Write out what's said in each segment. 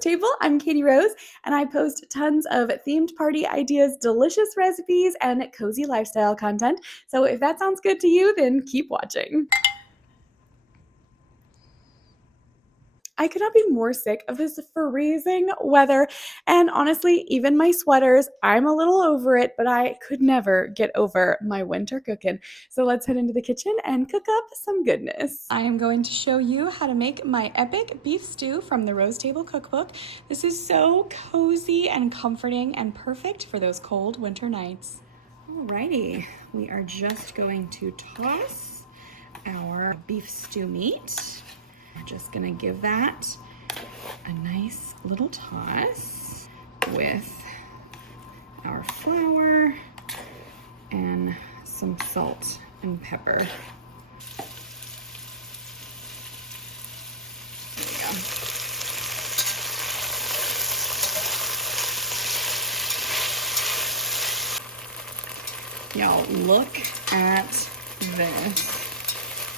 Table. I'm Katie Rose, and I post tons of themed party ideas, delicious recipes, and cozy lifestyle content. So if that sounds good to you, then keep watching. I could not be more sick of this freezing weather, and honestly, even my sweaters, I'm a little over it, but I could never get over my winter cooking. So let's head into the kitchen and cook up some goodness. I am going to show you how to make my epic beef stew from the Rose Table cookbook. This is so cozy and comforting and perfect for those cold winter nights. Alrighty, we are just going to toss our beef stew meat. Just gonna give that a nice little toss with our flour and some salt and pepper. There we go. Y'all, look at this.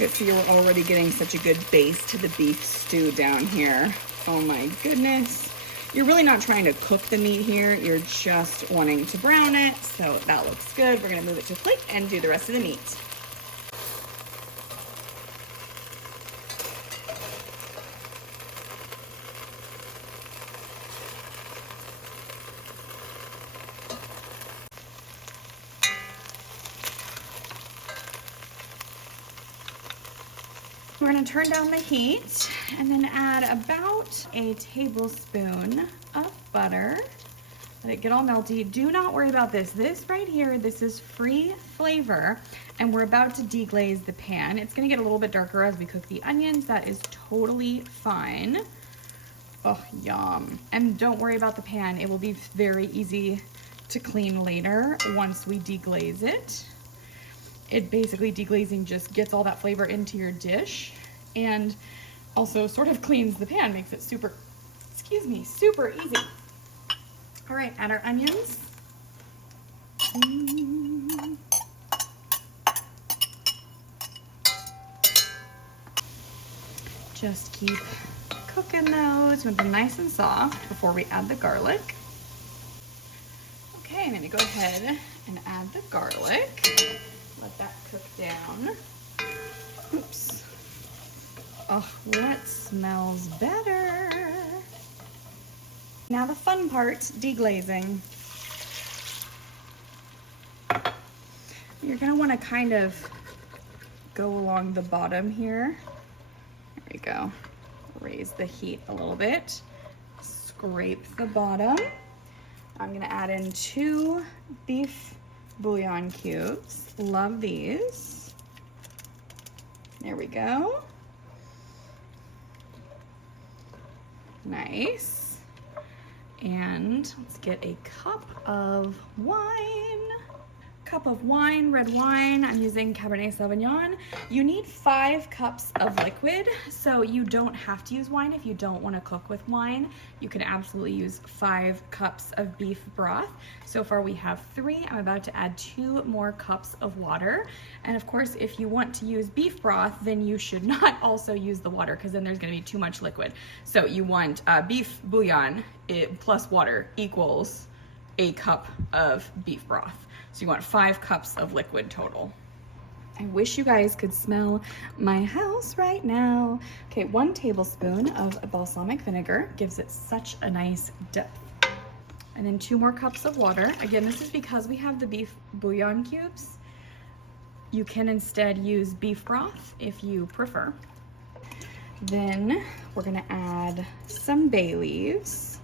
So you're already getting such a good base to the beef stew down here. Oh my goodness. You're really not trying to cook the meat here. You're just wanting to brown it. So that looks good. We're gonna move it to a plate and do the rest of the meat. We're gonna turn down the heat and then add about a tablespoon of butter. Let it get all melty. Do not worry about this. This right here, this is free flavor, and we're about to deglaze the pan. It's gonna get a little bit darker as we cook the onions. That is totally fine. Oh, yum. And don't worry about the pan. It will be very easy to clean later once we deglaze it. It basically, deglazing just gets all that flavor into your dish and also sort of cleans the pan, makes it super, super easy. All right, add our onions. Just keep cooking those. We want them nice and soft before we add the garlic. Okay, I'm gonna go ahead and add the garlic. Let that cook down. Oops. Oh, what smells better? Now the fun part, deglazing. You're gonna wanna kind of go along the bottom here. There we go. Raise the heat a little bit. Scrape the bottom. I'm gonna add in 2 beef bouillon cubes. Love these. There we go. Nice. And let's get a cup of wine. Cup of wine, red wine. I'm using Cabernet Sauvignon. You need 5 cups of liquid, so you don't have to use wine if you don't want to cook with wine. You can absolutely use 5 cups of beef broth. So far we have 3. I'm about to add 2 more cups of water. And of course, if you want to use beef broth, then you should not also use the water because then there's going to be too much liquid. So you want beef bouillon plus water equals a cup of beef broth. So you want 5 cups of liquid total. I wish you guys could smell my house right now. Okay, 1 tablespoon of balsamic vinegar gives it such a nice depth. And then 2 more cups of water. Again, this is because we have the beef bouillon cubes. You can instead use beef broth if you prefer. Then we're gonna add some bay leaves.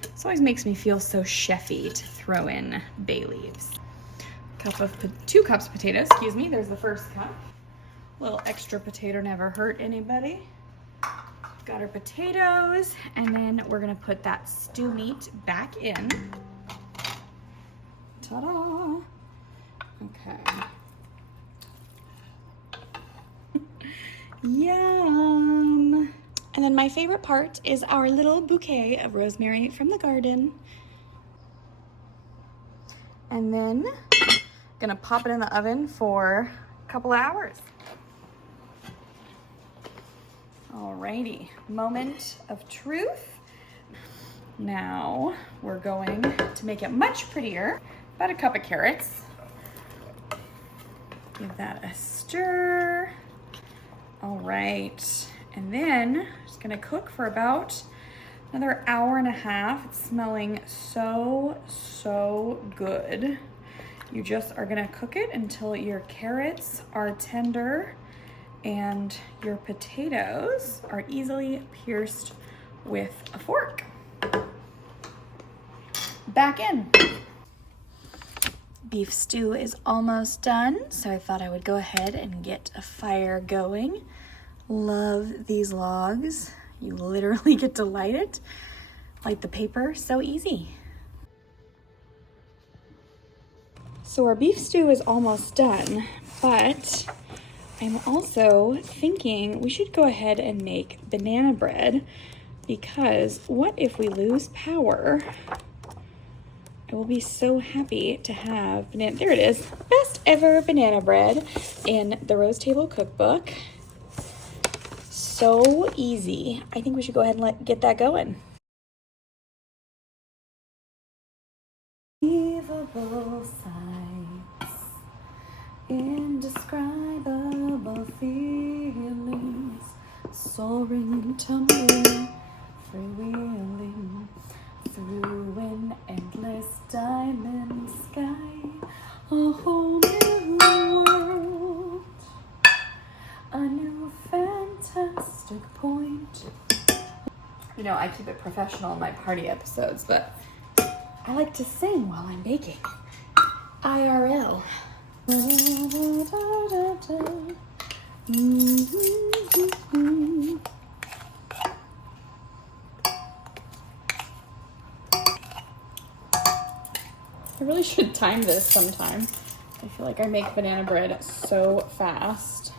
This always makes me feel so chefy to throw in bay leaves. 2 cups of potatoes, excuse me, there's the first cup. A little extra potato never hurt anybody. Got our potatoes, and then we're gonna put that stew meat back in. Ta-da! Okay. Yum! And then my favorite part is our little bouquet of rosemary from the garden. And then gonna pop it in the oven for a couple of hours. Alrighty, moment of truth. Now we're going to make it much prettier. About a cup of carrots. Give that a stir. All right, and then just gonna cook for about another hour and a half. It's smelling so, so good. You just are gonna cook it until your carrots are tender and your potatoes are easily pierced with a fork. Back in. Beef stew is almost done, so I thought I would go ahead and get a fire going. Love these logs. You literally get to light it. Light the paper, so easy. So our beef stew is almost done, but I'm also thinking we should go ahead and make banana bread, because what if we lose power? I will be so happy to have banana, there it is, best ever banana bread in the Rose Table Cookbook. So easy. I think we should go ahead and get that going. Unbelievable sights, indescribable feelings, soaring, tumbling, freewheeling through an endless diamond sky, a whole new world, a new fantastic point. You know, I keep it professional in my party episodes, but I like to sing while I'm baking. IRL. I really should time this sometime. I feel like I make banana bread so fast.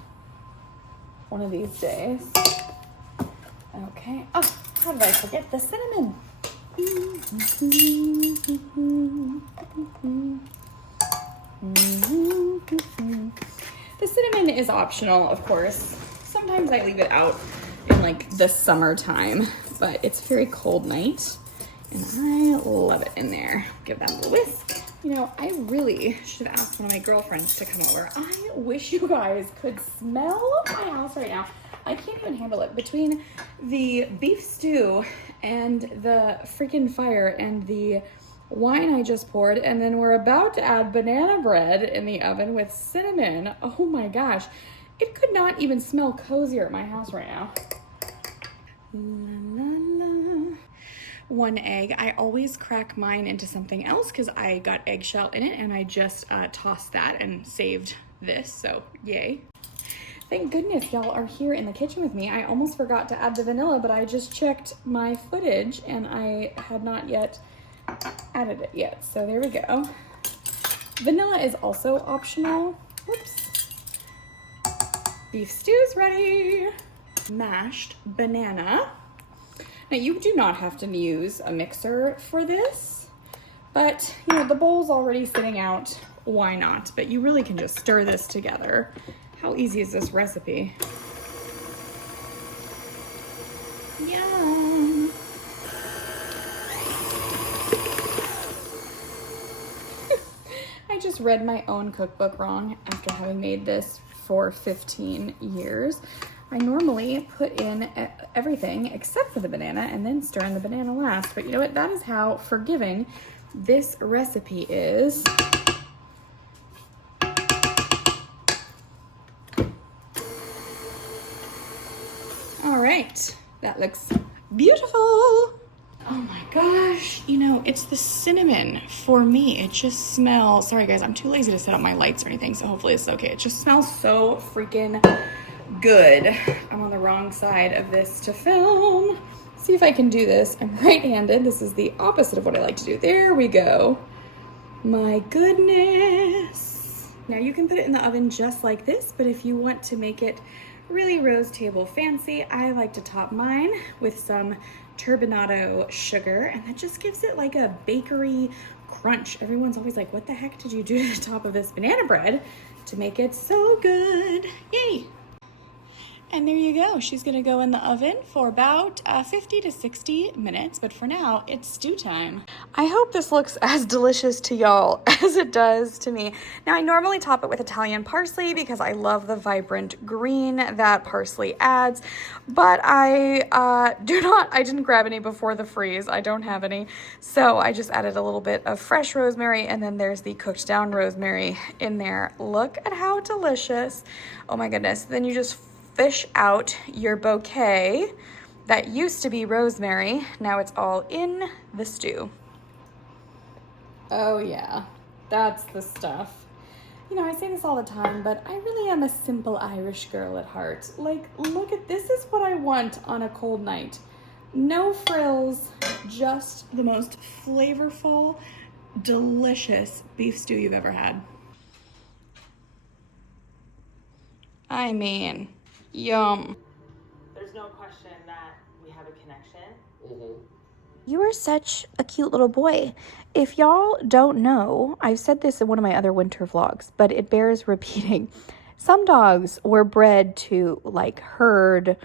One of these days. Okay. Oh, how did I forget the cinnamon? The cinnamon is optional, of course. Sometimes I leave it out in like the summertime, but it's a very cold night and I love it in there. Give that a little whisk. You know, I really should have asked one of my girlfriends to come over. I wish you guys could smell my house right now. I can't even handle it. Between the beef stew and the freaking fire and the wine I just poured, and then we're about to add banana bread in the oven with cinnamon. Oh my gosh. It could not even smell cozier at my house right now. La, la, la. One egg. I always crack mine into something else because I got eggshell in it and I just tossed that and saved this, so yay. Thank goodness y'all are here in the kitchen with me. I almost forgot to add the vanilla, but I just checked my footage and I had not yet added it yet. So there we go. Vanilla is also optional. Whoops. Beef stew's ready. Mashed banana. Now you do not have to use a mixer for this, but you know, the bowl's already sitting out. Why not? But you really can just stir this together. How easy is this recipe? Yum. I just read my own cookbook wrong after having made this for 15 years. I normally put in everything except for the banana and then stir in the banana last. But you know what? That is how forgiving this recipe is. All right, that looks beautiful. Oh my gosh, you know, it's the cinnamon for me. It just smells, sorry guys, I'm too lazy to set up my lights or anything, so hopefully it's okay. It just smells so freaking good. I'm on the wrong side of this to film. See if I can do this. I'm right-handed. This is the opposite of what I like to do. There we go. My goodness. Now you can put it in the oven just like this, but if you want to make it really Rose Table fancy, I like to top mine with some turbinado sugar, and that just gives it like a bakery crunch. Everyone's always like, what the heck did you do to the top of this banana bread to make it so good? Yay! And there you go. She's gonna go in the oven for about 50 to 60 minutes, but for now, it's stew time. I hope this looks as delicious to y'all as it does to me. Now, I normally top it with Italian parsley because I love the vibrant green that parsley adds, but I didn't grab any before the freeze. I don't have any, so I just added a little bit of fresh rosemary, and then there's the cooked down rosemary in there. Look at how delicious. Oh my goodness. Then you just fish out your bouquet that used to be rosemary. Now it's all in the stew. Oh yeah, that's the stuff. You know, I say this all the time, but I really am a simple Irish girl at heart. Like, look at this is what I want on a cold night. No frills, just the most flavorful, delicious beef stew you've ever had. I mean, yum. There's no question that we have a connection. You are such a cute little boy. If y'all don't know, I've said this in one of my other winter vlogs, but it bears repeating. Some dogs were bred to like herd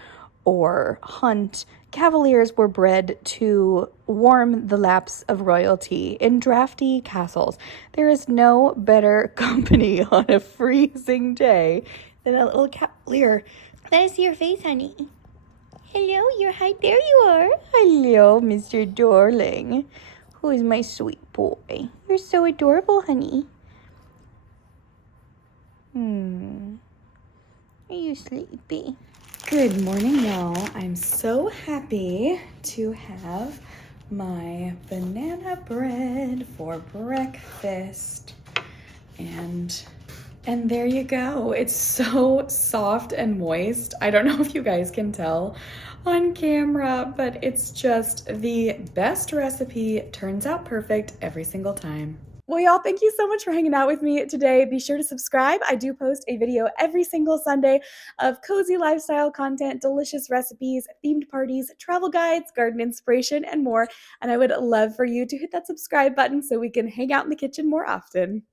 or hunt. Cavaliers were bred to warm the laps of royalty in drafty castles. There is no better company on a freezing day than a little cavalier. Let us see your face, honey. Hello, you're hi. There you are. Hello, Mr. Darling. Who is my sweet boy? You're so adorable, honey. Are you sleepy? Good morning, y'all. I'm so happy to have my banana bread for breakfast. And there you go. It's so soft and moist. I don't know if you guys can tell on camera, but it's just the best recipe. Turns out perfect every single time. Well, y'all, thank you so much for hanging out with me today. Be sure to subscribe. I do post a video every single Sunday of cozy lifestyle content, delicious recipes, themed parties, travel guides, garden inspiration, and more. And I would love for you to hit that subscribe button so we can hang out in the kitchen more often.